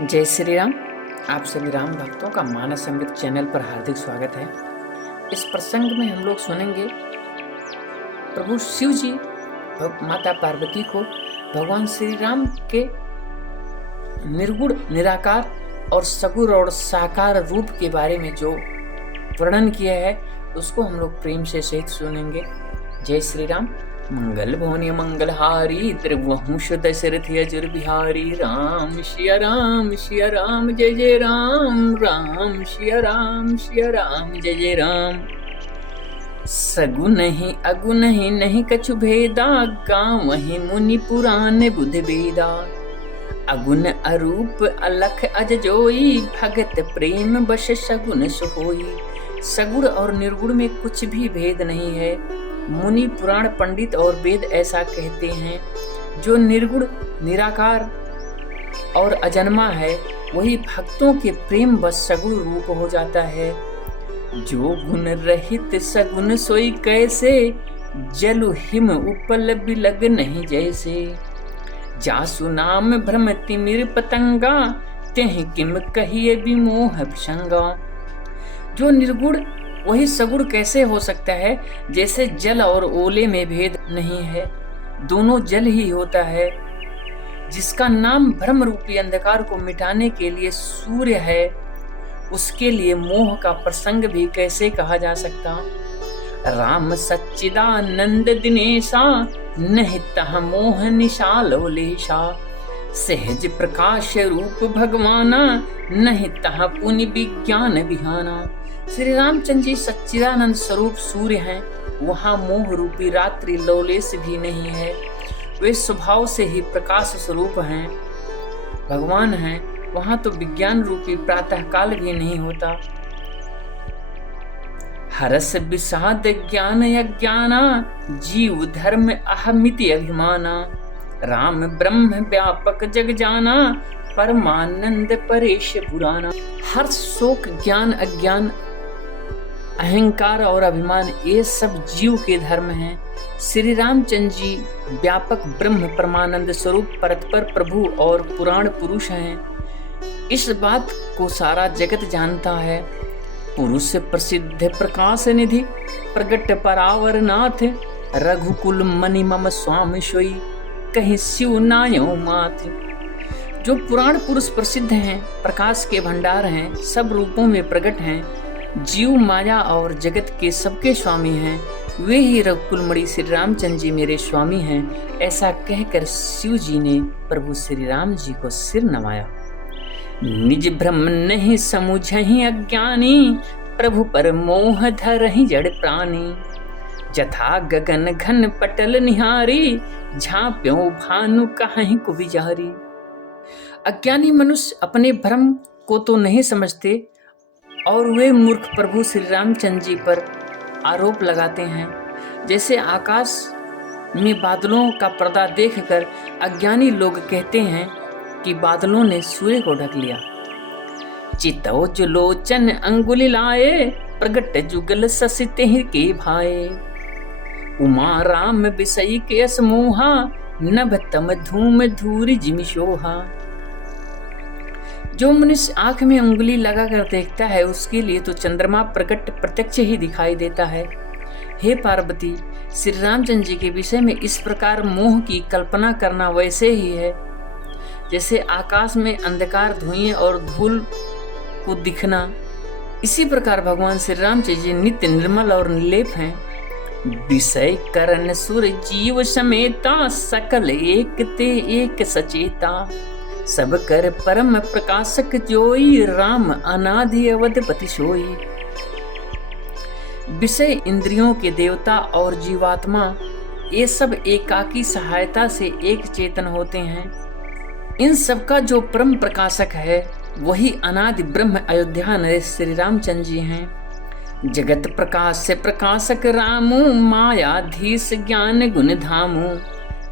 जय श्री राम। आप सभी राम भक्तों का मानस अमृत चैनल पर हार्दिक स्वागत है। इस प्रसंग में हम लोग सुनेंगे प्रभु शिव जी माता पार्वती को भगवान श्री राम के निर्गुण निराकार और सगुण और साकार रूप के बारे में जो वर्णन किया है उसको हम लोग प्रेम से सहित सुनेंगे। जय श्री राम। मंगल भवनी मंगलहारी त्रिभुवंश दशरथ अजुर बिहारी राम सिया राम जय जय राम राम सिया राम जय जय राम। सगुन ही अगुन ही नहीं कछु भेदा गाँव वही मुनि पुराण बुध वेदा। अगुन अरूप अलख अजजोई भगत प्रेम बश सगुन सोई। सगुण और निर्गुण में कुछ भी भेद नहीं है। मुनि पुराण पंडित और वेद ऐसा कहते हैं। जो निर्गुण निराकार और अजन्मा है वही भक्तों के बस व सगुण रूप हो जाता है। जो गुण रहित सगुण सोई कैसे जलु हिम उपल बिलग नहीं जैसे। जासु नाम भ्रम तिमिर पतंगा तेह किम कहिए विमोह संगा। जो निर्गुण वही सगुण कैसे हो सकता है जैसे जल और ओले में भेद नहीं है, दोनों जल ही होता है। जिसका नाम भ्रम रूपी अंधकार को मिटाने के लिए सूर्य है उसके लिए मोह का प्रसंग भी कैसे कहा जा सकता। राम सच्चिदानंद दिनेशा नहीं तह मोह निशालोलेशा। सहज प्रकाश रूप भगवाना नहीं तह पुनि विज्ञान विहाना। श्री रामचंद्र जी सच्चिदानंद स्वरूप सूर्य हैं, वहाँ मोह रूपी रात्रि लौलेश भी नहीं है। वे स्वभाव से ही प्रकाश स्वरूप हैं, भगवान हैं, वहाँ तो विज्ञान रूपी प्रातः काल भी नहीं होता। हरस विषाद ज्ञान अज्ञाना जीव धर्म अहमिति अभिमाना। राम ब्रह्म व्यापक जग जाना परमानंद परेश पुराना। हर्ष शोक ज्ञान अज्ञान अहंकार और अभिमान ये सब जीव के धर्म हैं। श्री रामचंद्र जी व्यापक ब्रह्म परमानंद स्वरूप परतपर प्रभु और पुराण पुरुष हैं। इस बात को सारा जगत जानता है। पुरुष प्रसिद्ध प्रकाश निधि प्रगट परावर नाथ। रघुकुल मणि मम स्वामी सोई कहीं शिव नायो माथ। जो पुराण पुरुष प्रसिद्ध हैं, प्रकाश के भंडार हैं, सब रूपों में प्रकट हैं, जीव माया और जगत के सबके स्वामी हैं, वे ही रघुकुलमणि श्री रामचंद्र जी मेरे स्वामी हैं। ऐसा कहकर शिव जी ने प्रभु श्री राम जी को सिर नवाया। निज भ्रम नहीं समुझहि अज्ञानी प्रभु पर मोह धरहि जड़ प्राणी। जथा गगन घन पटल निहारी झांप्यो भानु कहीं को विजारी। अज्ञानी मनुष्य अपने भ्रम को तो नहीं समझते और वे मूर्ख प्रभु श्री रामचंद्र जी पर आरोप लगाते हैं। जैसे आकाश में बादलों का पर्दा देखकर अज्ञानी लोग कहते हैं कि बादलों ने सूर्य को ढक लिया। चितौज लोचन अंगुली लाए प्रगट जुगल ससिते के भाए। उमा राम विषयी के समूहा नभ तम धूम धूरी जिमिशोहा। जो मनुष्य आंख में उंगली लगाकर देखता है उसके लिए तो चंद्रमा प्रकट प्रत्यक्ष ही दिखाई देता है। हे पार्वती, श्री रामचंद्र जी के विषय में इस प्रकार मोह की कल्पना करना वैसे ही है जैसे आकाश में अंधकार धुएं और धूल को दिखना। इसी प्रकार भगवान श्री रामचंद्र जी नित्य निर्मल और निर्लेप हैं। विषय करण सुर जीव समेता सकल एक ते एक सचेता। सब कर परम प्रकाशक जोई राम अनादि अवधपति सोई। विषय इंद्रियों के देवता और जीवात्मा ये सब एकाकी सहायता से एक चेतन होते हैं। इन सब का जो परम प्रकाशक है वही अनादि ब्रह्म अयोध्या नरेश श्री रामचंद्र जी हैं। जगत प्रकाश से प्रकाशक रामू मायाधीश ज्ञान गुण धामू।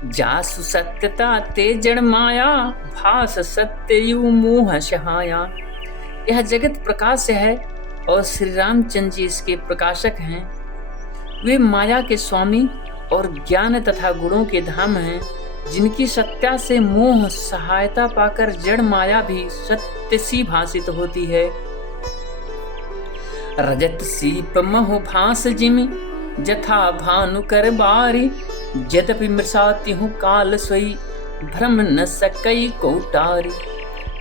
जासु सत्यता ते जड़ माया भास सत्य यु मोह सहाया। यह जगत प्रकाश है और श्री रामचंद्र जी इसके प्रकाशक हैं। वे माया के स्वामी और ज्ञान तथा गुणों के धाम हैं। जिनकी सत्या से मोह सहायता पाकर जड़ माया भी सत्य सी भाषित होती है। रजत सीप महो भास जिमि जथा भानु कर बारी, यद्यपि मृषाति हूँ काल सोई भ्रम न सकई कोटारी।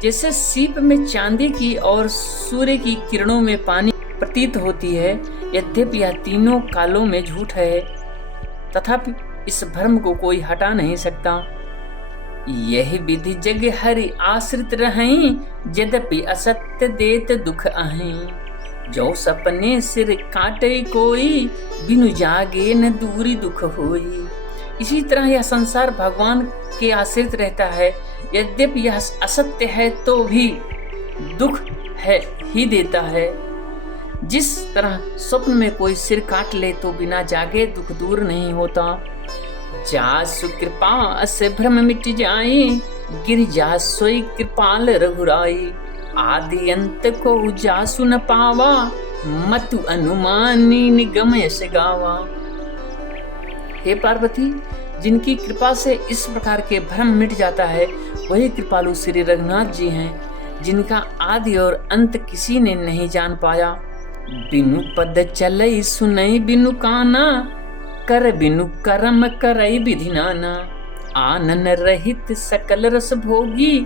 जैसे सीप में चांदी की और सूर्य की किरणों में पानी प्रतीत होती है, यद्यपि यह तीनों कालों में झूठ है, तथापि इस भ्रम को कोई हटा नहीं सकता। यही विधि जग हरि आश्रित रहें, यद्यपि असत्य देत दुख आहें। जो सपने सिर काटे कोई, बिनु जागे न दूरी दुख होई। इसी तरह यह संसार भगवान के आश्रित रहता है, यद्यपि यह असत्य है तो भी दुख है ही देता है। जिस तरह स्वप्न में कोई सिर काट ले तो बिना जागे दुख दूर नहीं होता। जासु कृपा अस भ्रम मिट जाए, गिर जा सोई कृपाल रघुराई। आदि अंत को जासु न पावा, मतु अनुमानी निगम यश गावा। हे पार्वती, जिनकी कृपा से इस प्रकार के भ्रम मिट जाता है, वही कृपालु श्री रघुनाथ जी हैं, जिनका आदि और अंत किसी ने नहीं जान पाया। बिनु पद चलई सुनई बिनु काना, कर बिनु करम करई विधि नाना। आनन रहित सकल रस भोगी,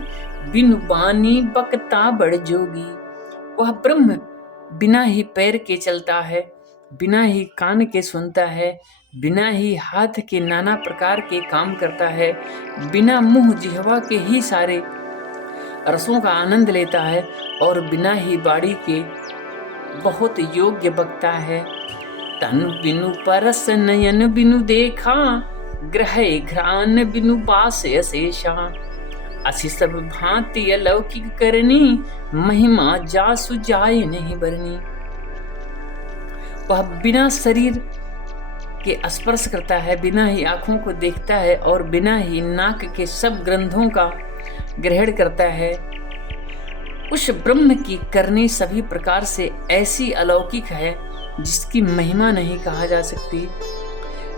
बिनु बानी बकता बड़ जोगी। वह ब्रह्म बिना ही पैर के चलता है, बिना ही कान के सुनता है, बिना ही हाथ के नाना प्रकार के काम करता है, बिना मुंह जिह्वा के ही सारे रसों का आनंद लेता है, और बिना ही बाड़ी के बहुत योग्य बकता है। तन बिनु परस नयन बिनु देखा, ग्रह घ्राण बिनु बास अशेषा। असि सब भांति अलौकिक करनी, महिमा जासु जाय नहीं बरनी। वह बिना शरीर के स्पर्श करता है, बिना ही आंखों को देखता है, और बिना ही नाक के सब ग्रंथों का ग्रहण करता है। उस ब्रह्म की करनी सभी प्रकार से ऐसी अलौकिक है, जिसकी महिमा नहीं कहा जा सकती।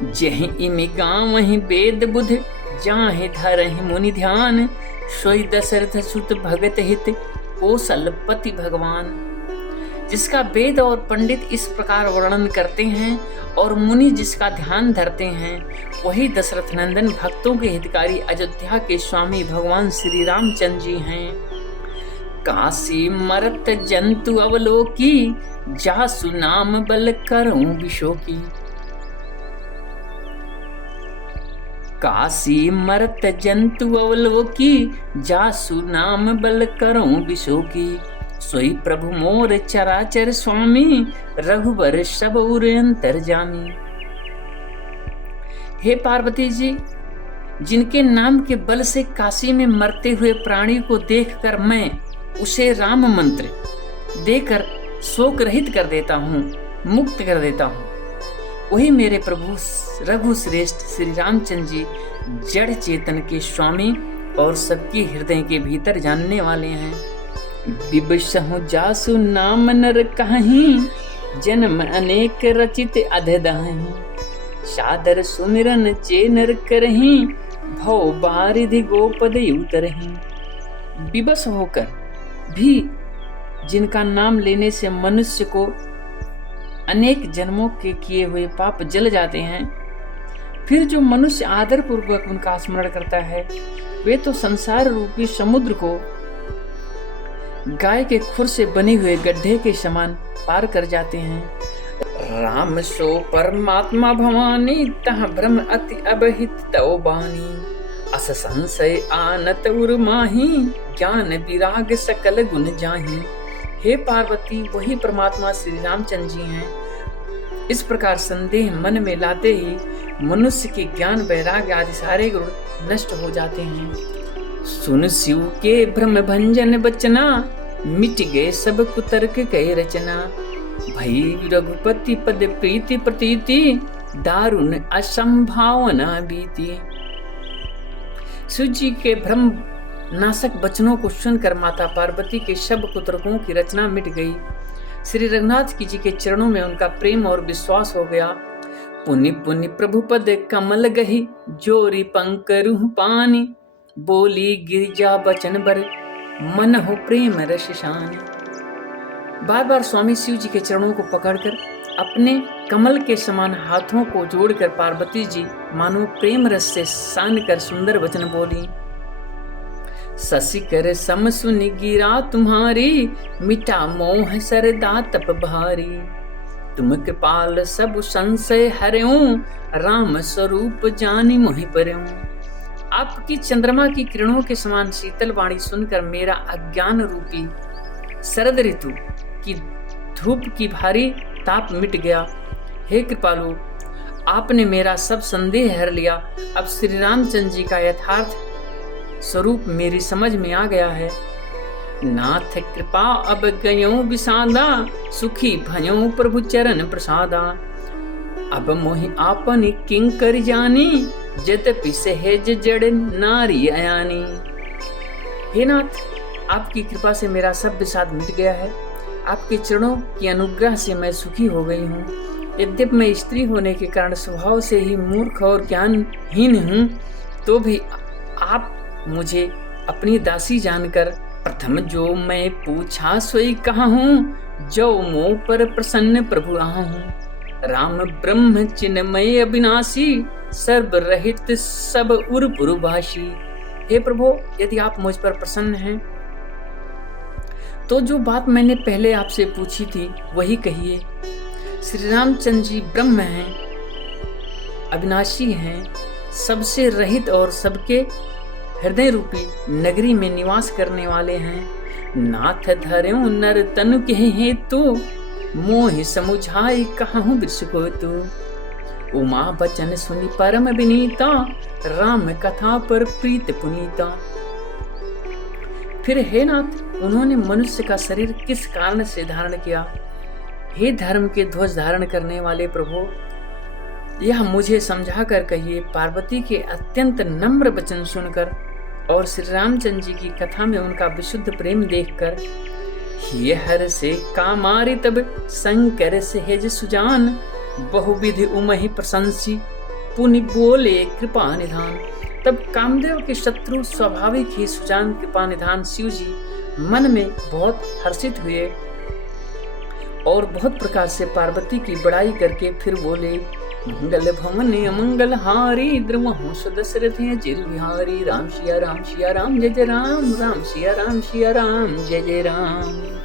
जहीं इमि गाँव वहीं वेद बुध, जाहि धरहि मुनि ध्यान। सोई दशरथ सुत भगत हित, कौशलपति भगवान। जिसका वेद और पंडित इस प्रकार वर्णन करते हैं और मुनि जिसका ध्यान धरते हैं, वही दशरथ नंदन भक्तों के हितकारी अयोध्या के स्वामी भगवान श्री रामचंद्र जी हैं। काशी मरत जंतु अवलोकी, जासु नाम बल करऊं विशोकी। काशी मरत जंतु अवलोकी, जासु नाम बल करऊं विशोकी। सोई प्रभु मोर चराचर स्वामी, रघुबर सब उर अंतर्जामी। हे पार्वती जी, जिनके नाम के बल से काशी में मरते हुए प्राणी को देखकर मैं उसे राम मंत्र देकर शोक रहित कर देता हूँ, मुक्त कर देता हूँ, वही मेरे प्रभु रघु श्रेष्ठ श्री रामचंद्र जी जड़ चेतन के स्वामी और सबके हृदय के भीतर जानने वाले हैं। विबसहु जासु नाम नर कहीं, जन्म अनेक रचित अधदाहीं। सादर सुमिरन चे नर करहीं, भव बारिधि गोपद उतरहीं। विबस होकर भी जिनका नाम लेने से मनुष्य को अनेक जन्मों के किए हुए पाप जल जाते हैं, फिर जो मनुष्य आदर पूर्वक उनका स्मरण करता है, वे तो संसार रूपी समुद्र को गाय के खुर से बने हुए गड्ढे के समान पार कर जाते हैं। राम सो परमात्मा भवानी, तह ब्रह्म अति अबहित तव बानी। अस संशय आनत उर माही, ज्ञान विराग सकल गुण जाही। हे पार्वती, वही परमात्मा श्री रामचंद्र जी हैं। इस प्रकार संदेह मन में लाते ही मनुष्य के ज्ञान वैराग्य आदि सारे गुण नष्ट हो जाते हैं। सुन शिव के भ्रम भंजन बचना, मिट गए सब कुतर्क कई रचना। भई रघुपति पद प्रीति प्रतीति, दारुण असंभावना बीती। शिव जी के भ्रम नाशक वचनों को सुनकर माता पार्वती के सब कुतर्कों की रचना मिट गई। श्री रघुनाथ जी के चरणों में उनका प्रेम और विश्वास हो गया। पुनि पुनि प्रभु पद कमल गही, जोरी पंकरुह पानी, बोली गिरिजा बचन बर, मन हो प्रेम रस शानी। बार बार स्वामी शिव जी के चरणों को पकड़कर अपने कमल के समान हाथों को जोड़कर पार्वती जी मानो प्रेम रस से सान कर सुंदर वचन बोली। शशि कर सम सुनि गिरा तुम्हारी, मिटा मोह सरदा तप भारी। तुम कृपाल सब संशय हर्यूं, राम स्वरूप जानी मोहि पर्यूं। आपकी चंद्रमा की किरणों के समान शीतल वाणी सुनकर मेरा अज्ञान रूपी शरद ऋतु की धूप की भारी ताप मिट गया। हे कृपालु, आपने मेरा सब संदेह हर लिया। अब श्री रामचंद्र जी का यथार्थ स्वरूप मेरी समझ में आ गया है। नाथ कृपा अब गयों विषादा, सुखी भयों प्रभु चरण प्रसादा। अब मोहि आपन किंकर जानी, यद्यपि सहज जड़ नारी अयानी। हे नाथ, आपकी कृपा से मेरा सब विषाद मिट गया है। आपके चरणों की अनुग्रह से मैं सुखी हो गई हूँ। यद्यपि मैं स्त्री होने के कारण स्वभाव से ही मूर्ख और ज्ञानहीन हूँ, तो भी आप मुझे अपनी दासी जानकर प्रथम जो मैं पूछा सोई कहा हूँ, जो मोह पर प्रसन्न प्रभु आहा हूँ। राम ब्रह्म चिन्मय अविनाशी, सर्व रहित सब उर भाषी। हे प्रभु, यदि आप मुझ पर प्रसन्न हैं तो जो बात मैंने पहले आपसे पूछी थी वही कहिए। श्री रामचंद्र जी ब्रह्म हैं, अविनाशी हैं, सबसे रहित और सबके हृदय रूपी नगरी में निवास करने वाले हैं। नाथ धर्यों नर तनु के हेतु, मोहि समुझाई कहूँ वृष को तू। उमा बचन सुनि परम विनीता, राम कथा पर प्रीत पुनीता। फिर हे नाथ, उन्होंने मनुष्य का शरीर किस कारण से धारण किया? हे धर्म के ध्वज धारण करने वाले प्रभु, यह मुझे समझा कर कहिए। पार्वती के अत्यंत नम्र वचन सुनकर और श्री रामचंद्र जी की कथा में उनका विशुद्ध प्रेम देखकर ये हर से कामारी तब शंकर सहज सुजान, बहुविधि उमहि प्रशंसी, पुनि बोले कृपा निधान। तब कामदेव के शत्रु स्वाभाविक ही सुजान कृपा निधान शिव जी मन में बहुत हर्षित हुए और बहुत प्रकार से पार्वती की बड़ाई करके फिर बोले। मंगल भवन अमंगल हारी, द्रुमहु दशरथ जिल बिहारी। राम सिया राम सिया राम जय जय राम, राम सिया राम सिया राम जय जय राम।